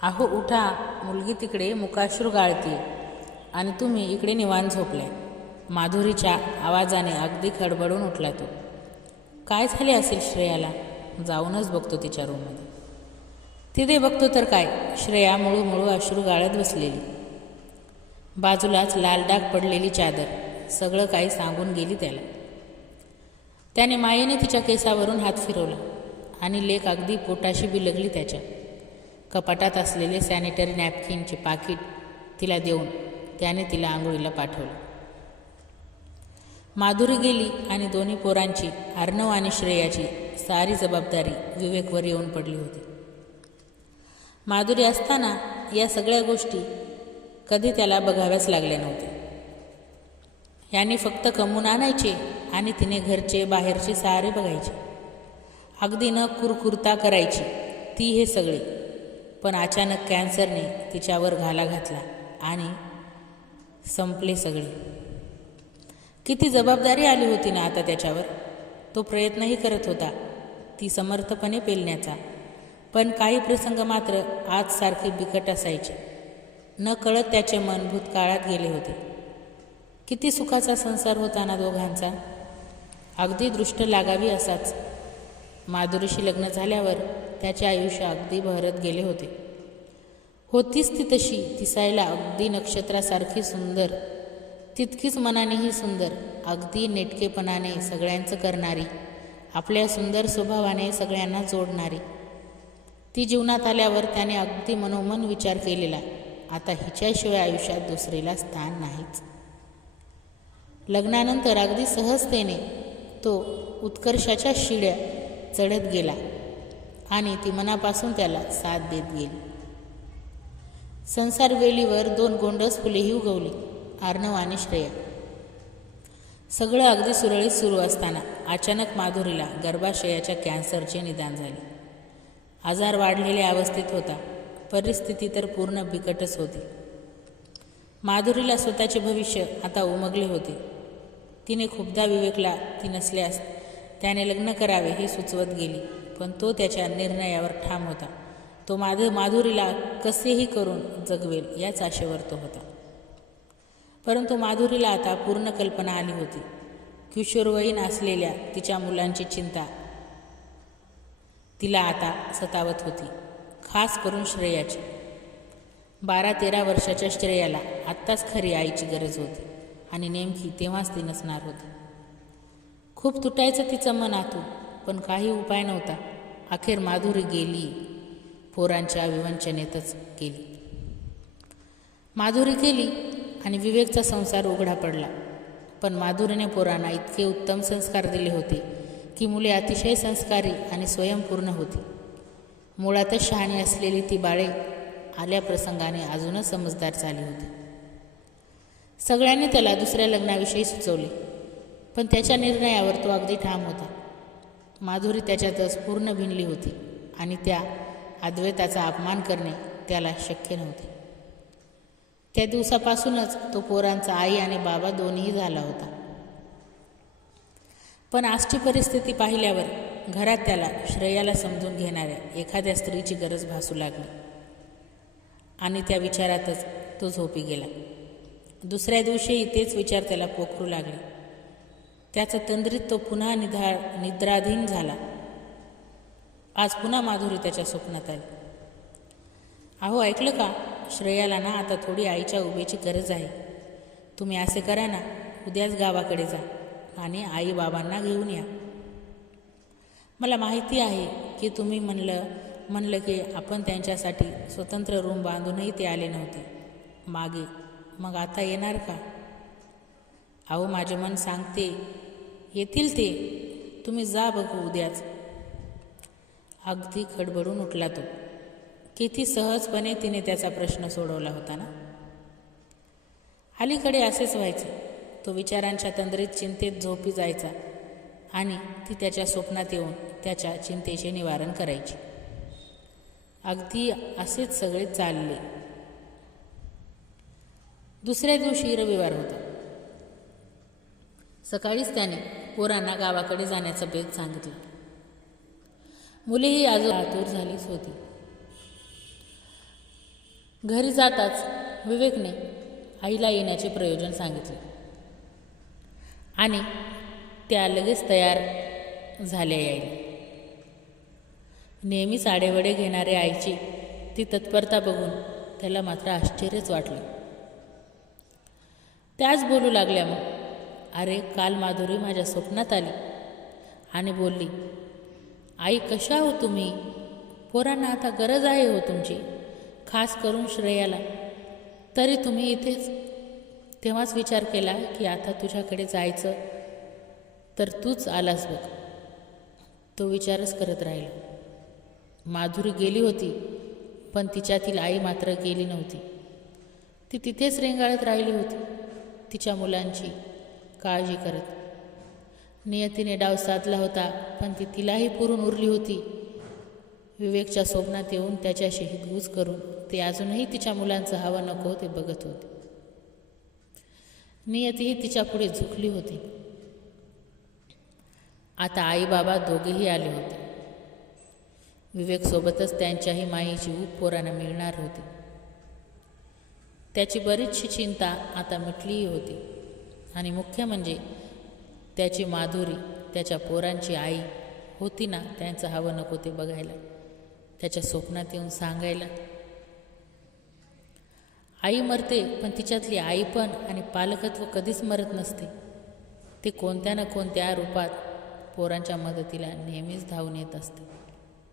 अहो उठा, मुलगी तिकडे मुकाश्रू गाळती आणि तुम्ही इकडे निवांत झोपलाय. माधुरीच्या आवाजाने अगदी खडबडून उठला तो. काय झाले असेल श्रेयाला? जाऊनच बघतो तिच्या रूममध्ये. तिथे बघतो तर काय, श्रेया मुळू अश्रू गाळत बसलेली. बाजूलाच लाल डाग पडलेली चादर सगळं काही सांगून गेली त्याला. त्याने मायेने तिच्या केसावरून हात फिरवला आणि लेक अगदी पोटाशी बिलगली त्याच्या. कपाटात असलेले सॅनिटरी नॅपकिनचे पाकिट तिला देऊन त्याने तिला आंघोळीला पाठवलं. माधुरी गेली आणि दोन्ही पोरांची, अर्णव आणि श्रेयाची सारी जबाबदारी विवेकवर येऊन पडली होती. माधुरी असताना या सगळ्या गोष्टी कधी त्याला बघाव्याच लागल्या नव्हत्या. यांनी फक्त कमवून आणायचे आणि तिने घरचे बाहेरचे सारे बघायचे. अगदी न कुरकुरता करायची ती हे सगळे. पण अचानक कॅन्सरने तिच्यावर घाला घातला आणि संपले सगळे. किती जबाबदारी आली होती ना आता त्याच्यावर. तो प्रयत्नही करत होता ती समर्थपणे पेलण्याचा. पण काही प्रसंग मात्र आजसारखे बिकट असायचे. न कळत त्याचे मन भूतकाळात गेले होते. किती सुखाचा संसार होता ना दोघांचा, अगदी दृष्ट लागावी असाच. माधुरीशी लग्न झाल्यावर त्याचे आयुष्य अगदी बहरत गेले होते. होतीच ती तशी, दिसायला अगदी नक्षत्रासारखी सुंदर, तितकीच मनानेही सुंदर, अगदी नेटकेपणाने सगळ्यांचं करणारी, आपल्या सुंदर स्वभावाने सगळ्यांना जोडणारी. ती जीवनात आल्यावर त्याने अगदी मनोमन विचार केलेला, आता हिच्याशिवाय आयुष्यात दुसरीला स्थान नाहीच. लग्नानंतर अगदी सहजतेने तो उत्कर्षाच्या शिड्या चढत गेला आणि ती मनापासून त्याला साथ देत गेली. संसार वेलीवर 2 गोंडस फुलेही उगवली, अर्णव आणि श्रेया. सगळं अगदी सुरळीत सुरू असताना अचानक माधुरीला गर्भाशयाच्या कॅन्सरचे निदान झाले. आजार वाढलेल्या अवस्थेत होता. परिस्थिती तर पूर्ण बिकटच होती. माधुरीला स्वतःचे भविष्य आता उमगले होते. तिने खूपदा विवेकला ती नसल्यास त्याने लग्न करावे हे सुचवत गेली, पण तो त्याच्या निर्णयावर ठाम होता. तो माधुरीला कसेही करून जगवेल याच आशेवर तो होता. परंतु माधुरीला आता पूर्ण कल्पना आली होती. किशोरवयीन असलेल्या तिच्या मुलांची चिंता तिला आता सतावत होती, खास करून श्रेयाची. 12-13 वर्षाच्या श्रेयाला आत्ताच खरी आईची गरज होती आणि नेमकी तेव्हाच ती नसणार होती. खूप तुटायचं तिचं मन आतून, पण काही उपाय नव्हता. अखेर माधुरी गेली, पोरांच्या विवंचनेतच गेली. माधुरी गेली आणि विवेकचा संसार उघडा पडला. पण माधुरीने पोरांना इतके उत्तम संस्कार दिले होते की मुले अतिशय संस्कारी आणि स्वयंपूर्ण होती. मुळातच शहाणी असलेली ती बाळे आल्या प्रसंगाने अजूनच समजदार झाली होती. सगळ्यांनी त्याला दुसऱ्या लग्नाविषयी सुचवले, पण त्याच्या निर्णयावर तो अगदी ठाम होता. माधुरी त्याच्यातच पूर्ण भिनली होती आणि त्या अद्वैताचा अपमान करणे त्याला शक्य नव्हते. त्या दिवसापासूनच तो पोरांचा आई आणि बाबा दोन्हीही झाला होता. पण आजची परिस्थिती पाहिल्यावर घरात त्याला श्रेयाला समजून घेणाऱ्या एखाद्या स्त्रीची गरज भासू लागली आणि त्या विचारातच तो झोपी गेला. दुसऱ्या दिवशीही तेच विचार त्याला पोखरू लागले. त्याचा तंद्रीत तो पुन्हा निद्राधीन झाला. आज पुन्हा माधुरी त्याच्या स्वप्नात आली. अहो ऐकलं का, श्रेयाला ना आता थोडी आईच्या उभेची गरज आहे. तुम्ही असे करा ना, उद्याच गावाकडे जा आणि आई बाबांना घेऊन या. मला माहिती आहे की तुम्ही म्हणलं की आपण त्यांच्यासाठी स्वतंत्र रूम बांधूनही ते आले नव्हते मागे, मग आता येणार का? अहो माझे मन सांगते येतील ते. तुम्ही जा बघू उद्याच. अगदी खडबडून उठला तो. किती सहजपणे तिने त्याचा प्रश्न सोडवला होता ना. अलीकडे असेच व्हायचे. तो विचारांच्या तंद्रीत चिंतेत झोपी जायचा आणि ती त्याच्या स्वप्नात येऊन त्याच्या चिंतेचे निवारण करायची. अगदी असेच सगळे चालले. दुसऱ्या दिवशी रविवार होता. सकाळीच त्याने पोरांना गावाकडे जाण्याचा बेत सांगितला. मुलेही आतुर झालीच होती. घरी जाताच विवेकने आईला येण्याचे प्रयोजन सांगितले आणि त्या लगेच तयार झाल्या यायला. नेहमीच आडेवडे घेणारे आईची ती तत्परता बघून त्याला मात्र आश्चर्यच वाटलं. त्याच बोलू लागल्या मग, अरे काल माधुरी माझ्या स्वप्नात आली आणि बोलली, आई कशा हो तुम्ही? पोरांना आता गरज आहे हो तुमची, खास करून श्रेयाला. तरी तुम्ही इथेच. तेव्हाच विचार केला की आता तुझ्याकडे जायचं तर तूच आलास बघ. तो विचारच करत राहिला. माधुरी गेली होती, पण तिच्यातील आई मात्र गेली नव्हती. ती तिथेच रेंगाळत राहिली होती, तिच्या मुलांची काळजी करत. नियतीने डाव साधला होता, पण ती तिलाही पुरून उरली होती. विवेकच्या स्वप्नात येऊन त्याच्याशी हितगुज करून ते अजूनही तिच्या मुलांचं हवं नको ते बघत होते. नियतीही तिच्या पुढे झुकली होती. आता आई बाबा दोघेही आले होते. विवेकसोबतच त्यांच्याही माईची ऊब पोरांना मिळणार होती. त्याची बरीचशी चिंता आता मिटलीही होती आणि मुख्य म्हणजे त्याची माधुरी, त्याच्या पोरांची आई होती ना, त्यांचं हवं नको ते बघायला, त्याच्या स्वप्नात येऊन सांगायला. आई मरते, पण तिच्यातली आई पण आणि पालकत्व कधीच मरत नसते. ते कोणत्या ना कोणत्या रूपात पोरांच्या मदतीला नेहमीच धावून येत असते.